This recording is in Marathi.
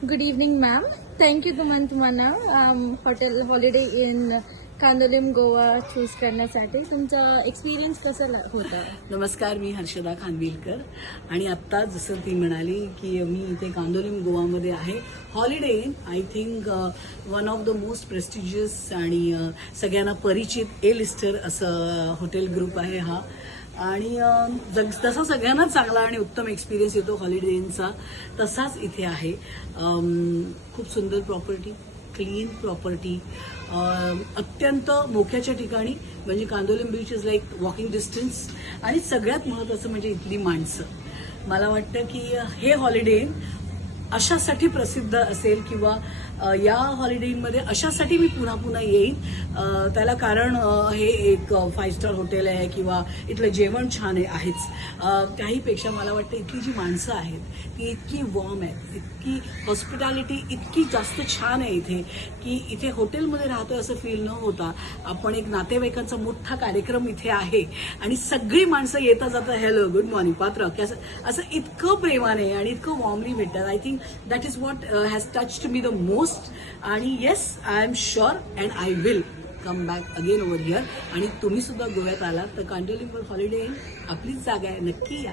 Good evening, ma'am. Thank you तुम्हाला hotel holiday in Candolim Goa choose करण्यासाठी. तुमचा एक्सपिरियन्स कसा होता? नमस्कार, मी हर्षदा खानविलकर आणि आत्ता जसं ती म्हणाली की मी इथे कांदोलीम गोवामध्ये आहे. Holiday in I think one of the most prestigious आणि सगळ्यांना परिचित ए लिस्टर असं हॉटेल ग्रुप आहे हा. आणि तसा सगळ्यांनाच चांगला आणि उत्तम एक्सपिरियन्स येतो हॉलिडे इनचा, तसाच इथे आहे. खूप सुंदर प्रॉपर्टी, क्लीन प्रॉपर्टी, अत्यंत मोक्याच्या ठिकाणी, म्हणजे Candolim beach is like walking distance. आणि सगळ्यात महत्त्वाचं म्हणजे इथली माणसं. मला वाटतं की हे हॉलिडे इन अशासाठी प्रसिद्ध असेल किंवा या हॉलिडेमध्ये अशासाठी मी पुन्हा पुन्हा येईन. त्याला कारण हे एक 5 स्टार हॉटेल आहे किंवा इथलं जेवण छान आहेच. काहीपेक्षा मला वाटतं इथली जी माणसं आहेत ती इतकी वॉर्म आहेत, इतकी हॉस्पिटॅलिटी इतकी जास्त छान आहे इथे की इथे हॉटेलमध्ये राहतोय असं फील न होता आपण एक नातेवाईकांचा मोठा कार्यक्रम इथे आहे आणि सगळी माणसं येता जाता हॅलो गुड मॉर्निंग पात्र असं इतकं प्रेमाने आणि इतकं वॉर्मली भेटतात. I think that is what has touched me the most. आणि yes, I am sure and I will come back again over here. आणि तुम्ही सुद्धा गोव्यात आलात तर कांदोलीमवर हॉलिडे इन आपलीच जागा आहे, नक्की या.